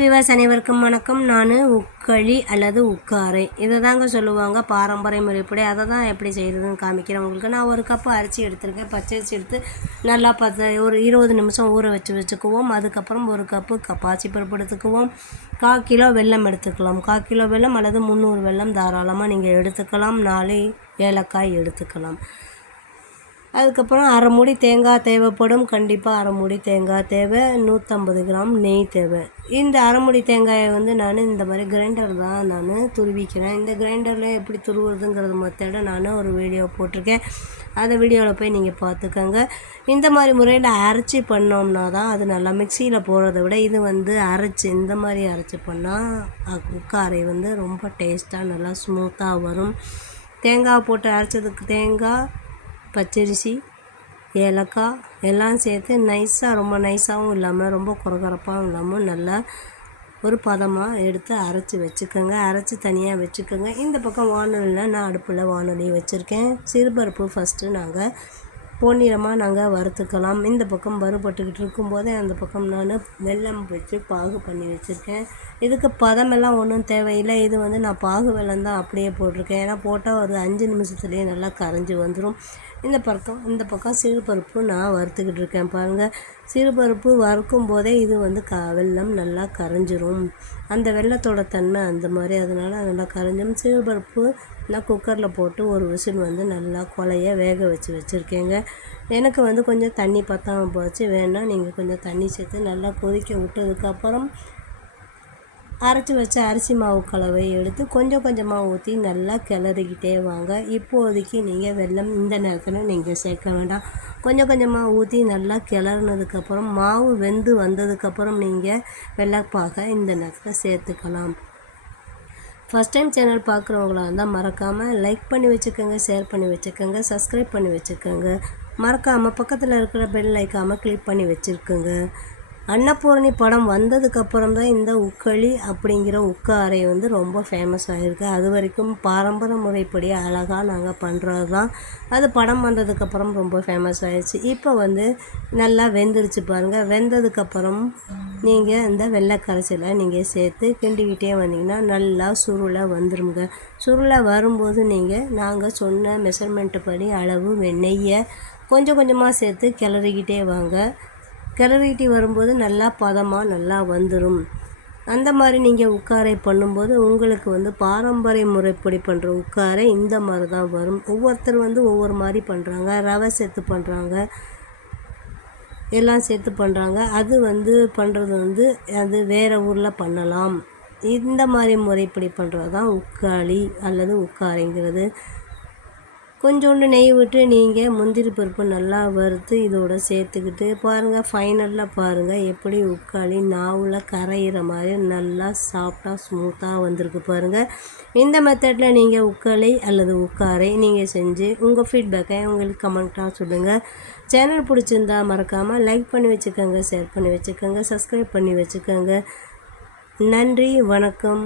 விவாஸ் அனைவருக்கும் வணக்கம். நான் உக்களி அல்லது உக்காரை. இதை தாங்க சொல்லுவாங்க பாரம்பரிய முறைப்படி. அதை தான் எப்படி செய்கிறதுன்னு காமிக்கிறேன் உங்களுக்கு. நான் ஒரு கப்பு அரிசி எடுத்திருக்கேன். பச்சரிசி எடுத்து நல்லா பத்து ஒரு இருபது நிமிஷம் ஊற வச்சு வச்சுக்குவோம். அதுக்கப்புறம் ஒரு கப்பு கப்பாசி பருப்பு எடுத்துக்குவோம். கால் கிலோ வெல்லம் எடுத்துக்கலாம். கால் கிலோ வெல்லம் அல்லது முந்நூறு வெல்லம் தாராளமாக நீங்கள் எடுத்துக்கலாம். நாலு ஏலக்காய் எடுத்துக்கலாம். அதுக்கப்புறம் அரை மூடி தேங்காய் தேவைப்படும். கண்டிப்பாக அரை மூடி தேங்காய் தேவை. நூற்றம்பது கிராம் நெய் தேவை. இந்த அரை மூடி தேங்காயை வந்து நான் இந்த மாதிரி கிரைண்டர் தான் நான் துருவிக்கிறேன். இந்த கிரைண்டரில் எப்படி துருவுறதுங்கிறது மெத்தடை நான் ஒரு வீடியோ போட்டிருக்கேன். அந்த வீடியோவில் போய் நீங்கள் பார்த்துக்கோங்க இந்த மாதிரி முறையில் அரைச்சி பண்ணோம்னா தான் அது நல்லா மிக்சியில் போடுறத விட இது வந்து அரைச்சி இந்த மாதிரி அரைச்சி பண்ணால் குக்காரை வந்து ரொம்ப டேஸ்ட்டாக நல்லா ஸ்மூத்தாக வரும். தேங்காய் போட்டு அரைச்சதுக்கு தேங்காய் பச்சரிசி ஏலக்காய் எல்லாம் சேர்த்து நைஸாக ரொம்ப நைஸாகவும் இல்லாமல் ரொம்ப குறகுறப்பாகவும் இல்லாமல் நல்லா ஒரு பதமாக எடுத்து அரைச்சி வச்சுக்கோங்க. அரைச்சி தனியாக வச்சுக்கோங்க. இந்த பக்கம் வானொலியில் நான் அடுப்பில் வானொலி வச்சுருக்கேன். சிறுபருப்பு ஃபஸ்ட்டு நாங்கள் பொன்னிறமாக நாங்கள் வறுத்துக்கலாம். இந்த பக்கம் வறுபட்டுக்கிட்டு இருக்கும்போதே அந்த பக்கம் நான் வெல்லம் வச்சு பாகு பண்ணி வச்சுருக்கேன். இதுக்கு பதமெல்லாம் ஒன்றும் தேவையில்லை. இது வந்து நான் பாகு வெல்லம் தான் அப்படியே போட்டிருக்கேன். ஏன்னா போட்டால் ஒரு அஞ்சு நிமிஷத்துலேயே நல்லா கரைஞ்சி வந்துடும் இந்த பக்கம் இந்த பக்கம் சிறுபருப்பு நான் வறுத்துக்கிட்டு இருக்கேன் பாருங்கள் சிறுபருப்பு வறுக்கும் போதே இது வந்து க வெல்லம் நல்லா கரைஞ்சிரும். அந்த வெள்ளத்தோட தன்மை அந்த மாதிரி. அதனால் நல்லா கரைஞ்சிரும். சிறுபருப்பு நான் குக்கரில் போட்டு ஒரு விசில் வந்து நல்லா கொலைய வேக வச்சு வச்சுருக்கேங்க. எனக்கு வந்து கொஞ்சம் தண்ணி பற்றாமல் போச்சு. வேணால் நீங்கள் கொஞ்சம் தண்ணி சேர்த்து நல்லா கொதிக்க விட்டதுக்கப்புறம் அரைச்சி வச்ச அரிசி மாவு கலவை எடுத்து கொஞ்சம் கொஞ்சமாக ஊற்றி நல்லா கிளறிக்கிட்டே வாங்க. இப்போதைக்கு நீங்கள் வெள்ளம் இந்த நேரத்தில் நீங்கள் சேர்க்க வேண்டாம். கொஞ்சம் கொஞ்சமாக ஊற்றி நல்லா கிளறினதுக்கப்புறம் மாவு வெந்து வந்ததுக்கப்புறம் நீங்கள் வெள்ளப்பாக இந்த நேரத்தில் சேர்த்துக்கலாம். ஃபஸ்ட் டைம் சேனல் பார்க்குறவங்களா இருந்தால் மறக்காமல் லைக் பண்ணி வச்சுக்கோங்க ஷேர் பண்ணி வச்சுக்கோங்க சப்ஸ்கிரைப் பண்ணி வச்சுக்கோங்க. மறக்காமல் பக்கத்தில் இருக்கிற பெல் ஐக்காமல் கிளிக் பண்ணி வச்சுருக்குங்க. அன்னபூரணி படம் வந்ததுக்கப்புறம் தான் இந்த உக்களி அப்படிங்கிற உக்க அறை வந்து ரொம்ப ஃபேமஸ் ஆகிருக்கு அது வரைக்கும் பாரம்பரிய முறைப்படி அழகாக நாங்கள் பண்ணுறது தான். அது படம் வந்ததுக்கப்புறம் ரொம்ப ஃபேமஸ் ஆகிடுச்சு இப்போ வந்து நல்லா வெந்துருச்சு பாருங்கள் வெந்ததுக்கப்புறம் நீங்கள் இந்த வெள்ளை கரைச்சலை நீங்கள் சேர்த்து கிண்டிக்கிட்டே வந்தீங்கன்னா நல்லா சுருளை வந்துருங்க. சுருளை வரும்போது நீங்கள் நாங்கள் சொன்ன மெஷர்மெண்ட்டு படி அளவு நெய்யை கொஞ்சம் கொஞ்சமாக சேர்த்து கிளறிக்கிட்டே வாங்க. கிளறிட்டு வரும்போது நல்லா பதமாக நல்லா வந்துடும் அந்த மாதிரி நீங்கள் உட்காரை பண்ணும்போது உங்களுக்கு வந்து பாரம்பரிய முறைப்படி பண்ணுற உட்காரை இந்த மாதிரி தான் வரும். ஒவ்வொருத்தர் வந்து ஒவ்வொரு மாதிரி பண்ணுறாங்க ரவை சேர்த்து பண்ணுறாங்க எல்லாம் சேர்த்து பண்ணுறாங்க அது வந்து பண்ணுறது வந்து அது வேறு ஊரில் பண்ணலாம். இந்த மாதிரி முறைப்படி பண்ணுறது தான் உக்காளி அல்லது உட்காரைங்கிறது கொஞ்சோண்டு நெய் விட்டு நீங்கள் முந்திரி பருப்பு நல்லா வறுத்து இதோட சேர்த்துக்கிட்டு பாருங்கள் ஃபைனலில் பாருங்கள் எப்படி உட்காளி நாவில் கரையிற மாதிரி நல்லா சாஃப்டாக ஸ்மூத்தாக வந்திருக்கு பாருங்கள் இந்த மெத்தடில் நீங்கள் உக்காளி அல்லது உக்காரை நீங்கள் செஞ்சு உங்கள் ஃபீட்பேக்கை உங்களுக்கு கமெண்ட்டாக சொல்லுங்கள் சேனல் பிடிச்சிருந்தா மறக்காமல் லைக் பண்ணி வச்சுக்கோங்க ஷேர் பண்ணி வச்சுக்கோங்க சப்ஸ்கிரைப் பண்ணி வச்சுக்கோங்க. நன்றி வணக்கம்.